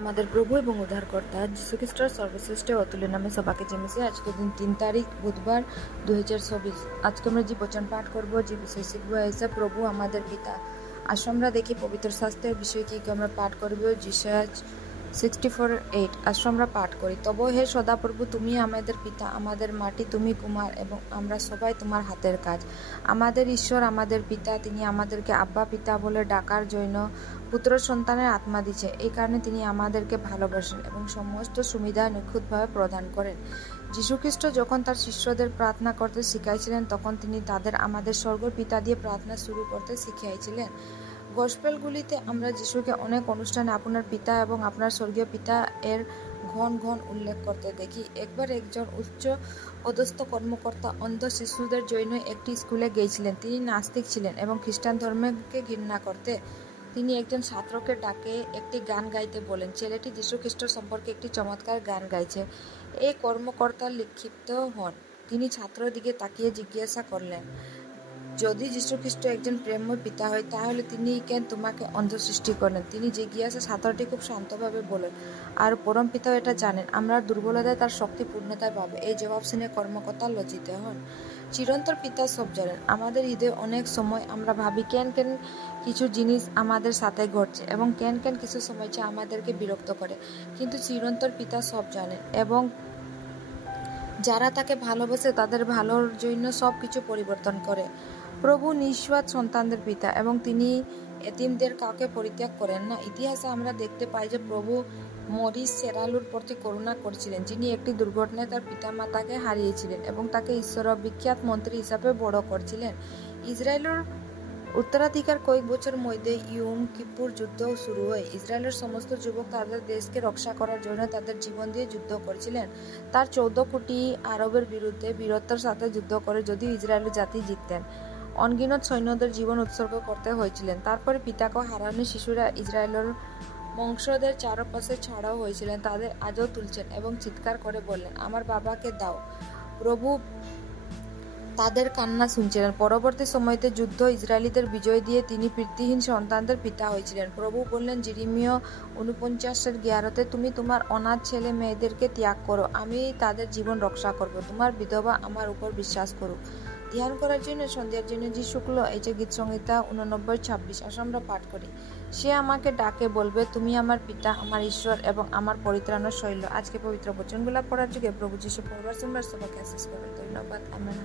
আমাদের প্রভু এবং উদ্ধারকর্তা যীশুখ্রিস্টের সর্বশ্রেষ্ঠ অতুল্য নামে সবাকে জেমেছে। আজকে দিন 3 তারিখ বুধবার 2024। আজকে আমরা যে বচন পাঠ করবো, যে বিষয় শিখবো, এসে প্রভু আমাদের পিতা। আসো আমরা দেখি পবিত্র শাস্ত্রের বিষয় কি আমরা পাঠ করবো। যিশায়া 64:8। আসো আমরা পাঠ করি। তবে হে সদাপ্রভু, তুমি আমাদের পিতা, আমাদের মাটি তুমি কুমার, এবং আমরা সবাই তোমার হাতের কাজ। আমাদের ঈশ্বর, আমাদের পিতা, তিনি আমাদেরকে আব্বা পিতা বলে ডাকার জন্য পুত্র সন্তানের আত্মা দিচ্ছে। এই কারণে তিনি আমাদেরকে ভালোবাসেন এবং সমস্ত সুবিধা নিখুঁতভাবে প্রদান করেন। যীশুখ্রিস্ট যখন তার শিষ্যদের প্রার্থনা করতে শিখাইছিলেন, তখন তিনি তাদের আমাদের স্বর্গীয় পিতা দিয়ে প্রার্থনা শুরু করতে শিখিয়েছিলেন। গসপেলগুলিতে আমরা যিশুকে অনেক অনুষ্ঠানে আপনার পিতা এবং আপনার স্বর্গীয় পিতা এর ঘন ঘন উল্লেখ করতে দেখি। একবার একজন উচ্চ পদস্থ কর্মকর্তা অন্ধ শিশুদের জন্য একটি স্কুলে গিয়েছিলেন। তিনি নাস্তিক ছিলেন এবং খ্রিস্টান ধর্মকে ঘৃণা করতে। তিনি একজন ছাত্রকে ডাকে একটি গান গাইতে বলেন। ছেলেটি যীশু খ্রিস্ট সম্পর্কে একটি চমৎকার গান গাইছে। এই কর্মকর্তা লিক্ষিপ্ত হন। তিনি ছাত্রের দিকে তাকিয়ে জিজ্ঞাসা করলেন, যদি যীশু খ্রিস্ট একজন প্রেমময় পিতা হয়, তাহলে তিনি কেন তোমাকে অন্ধ সৃষ্টি করলেন? তিনি জিজ্ঞাসা ছাত্রটি খুব শান্তভাবে বলেন, আর পরম পিতাও এটা জানেন, আমরা দুর্বলতায় তার শক্তি পূর্ণতায় পাবে। এই জবাব শুনে কর্মকর্তা লজ্জিত হন। চিরন্তর পিতা সব জানেন। আমাদের হৃদয়ে অনেক সময় আমরা ভাবি কেন কিছু জিনিস আমাদের সাথে ঘটছে, এবং কেন কিছু সময় আমাদেরকে বিরক্ত করে। কিন্তু চিরন্তর পিতা সব জানেন, এবং যারা তাকে ভালোবাসে তাদের ভালোর জন্য সব কিছু পরিবর্তন করে। প্রভু নিঃস্বার্থ সন্তানদের পিতা, এবং তিনি এতিমদের কাউকে পরিত্যাগ করেন না। ইতিহাসে আমরা দেখতে পাই যে প্রভু মরিস সেরালুর প্রতি করুণা করেছিলেন, যিনি একটি দুর্ঘটনায় তার পিতামাতাকে হারিয়েছিলেন এবং তাকে ঈশ্বর বিখ্যাত মন্ত্রী হিসাবে বড় করেছিলেন। ইসরায়েলের উত্তরাধিকার কয়েক বছর মধ্যে ইয়ম কিপুর যুদ্ধ শুরু হয়। ইসরায়েলের সমস্ত যুবক তাদের দেশকে রক্ষা করার জন্য তাদের জীবন দিয়ে যুদ্ধ করেছিলেন। তার 14 কোটি আরবের বিরুদ্ধে বীরত্বের সাথে যুদ্ধ করে যদিও ইসরায়েলের জাতি জিততেন, অনগিনত সৈন্যদের জীবন উৎসর্গ করতে হয়েছিলেন। তারপরে পিতাকে হারানো শিশুরা ইসরায়েলের বংশধর চারপাশে ছাড়াও হয়েছিলেন। তাদের আজও তুলছেন এবং চিৎকার করে বললেন, আমার বাবাকে দাও। প্রভু তাদের কান্না শুনছিলেন। পরবর্তী সময়তে যুদ্ধ ইসরায়েলিদের বিজয় দিয়ে তিনি পিতৃহীন সন্তানদের পিতা হয়েছিলেন। প্রভু বললেন যেরেমিয়া 49:11, তুমি তোমার অনাথ ছেলে মেয়েদেরকে ত্যাগ করো, আমি তাদের জীবন রক্ষা করব। তোমার বিধবা আমার উপর বিশ্বাস করুক। ধ্যান করার জন্য সন্ধ্যার জন্য যে শুক্ল এই যে গীত সংহিতা 89:26। আসো আমরা পাঠ করি। সে আমাকে ডাকে বলবে, তুমি আমার পিতা, আমার ঈশ্বর এবং আমার পরিত্রাণের শৈল। আজকে পবিত্র বচনগুলা পড়ার যুগে প্রভু যিশু পড়বার শুনবার সবাইকে আশীষ করবেন। ধন্যবাদ। আমেন।